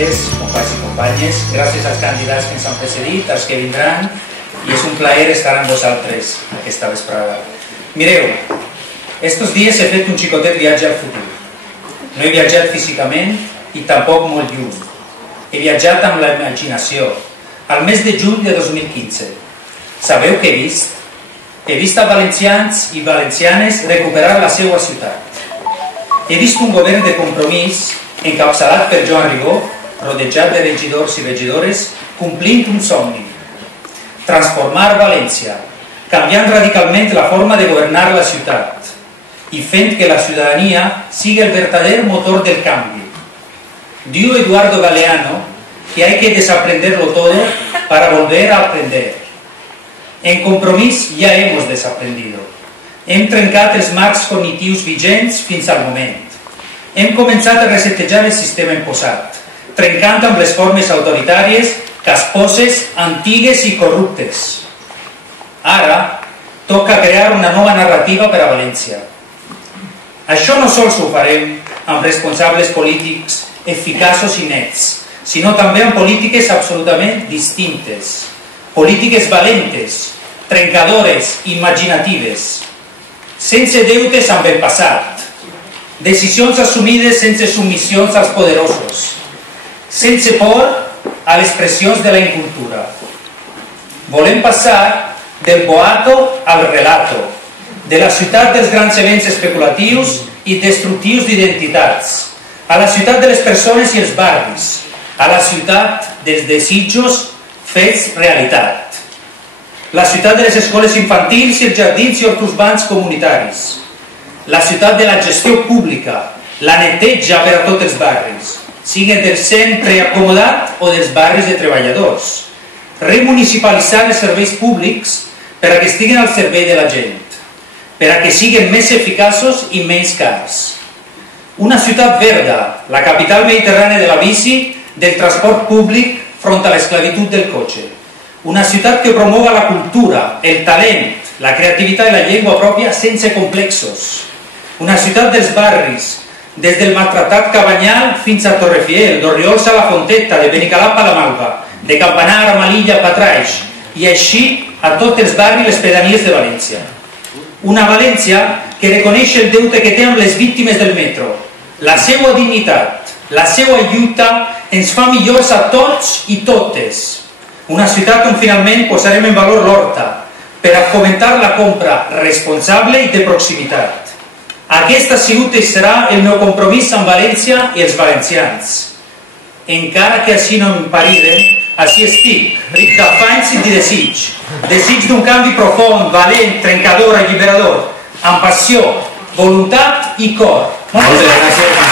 dies, companys i companyes. Gràcies als candidats que ens han precedit, als que vindran, i és un plaer estar amb vosaltres aquesta vesprada. Mireu, estos dies he fet un xicotet viatge al futur. No he viatjat físicament i tampoc molt lluny. He viatjat amb la imaginació, al mes de juny de 2015. Sabeu què he vist? He vist a valencians i valencianes recuperar la seva ciutat. He vist un govern de compromís encapçalat per Joan Ribó, rodejat de regidors i regidores, complint un somni. Transformar València, canviant radicalment la forma de governar la ciutat i fent que la ciutadania sigui el verdader motor del canvi. Diu Eduardo Galeano que hay que desaprenderlo todo para volver a aprender. En Compromís ja hemos desaprendido. Hem trencat els marcs cognitius vigents fins al moment. Hem començat a resetejar el sistema imposat, trencant amb les formes autoritàries, casposes, antigues i corruptes. Ara toca crear una nova narrativa per a València. Això no sols ho farem amb responsables polítics eficaços i nets, sinó també amb polítiques absolutament distintes. Polítiques valentes, trencadores, imaginatives, sense deutes amb el passat, decisions assumides sense submissions als poderosos, sense por a les pressions de la incultura. Volem passar del boato al relato, de la ciutat dels grans events especulatius i destructius d'identitats, a la ciutat de les persones i els barris, a la ciutat dels desitjos fets realitat. La ciutat de les escoles infantils i els jardins i hortussbans comunitaris. La ciutat de la gestió pública, la neteja per a tots els barris, sigui del centre acomodat o dels barris de treballadors. Remunicipalitzar els serveis públics per a que estiguin al servei de la gent, per a que siguin més eficaços i menys cars. Una ciutat verda, la capital mediterrània de la bici, del transport públic front a l'esclavitud del cotxe. Una ciutat que promova la cultura, el talent, la creativitat i la llengua pròpia sense complexos. Una ciutat dels barris, des del maltratat Cabanyal fins a Torrefiel, d'Orriols a la Fonteta, de Benicalap a la Malva, de Campanar a Malilla a Patraix, i així a tots els barris i les pedanies de València. Una València que reconeix el deute que té amb les víctimes del metro, la seva dignitat, la seva lluita ens fa millors a tots i totes. Una ciutat on finalment posarem en valor l'horta per a fomentar la compra responsable i de proximitat. Aquest ha sigut i serà el meu compromís amb València i els valencians. Encara que així no em pariren, així estic, ric d'afanys i de desig. Desig d'un canvi profund, valent, trencador, alliberador, amb passió, voluntat i cor. Moltes gràcies.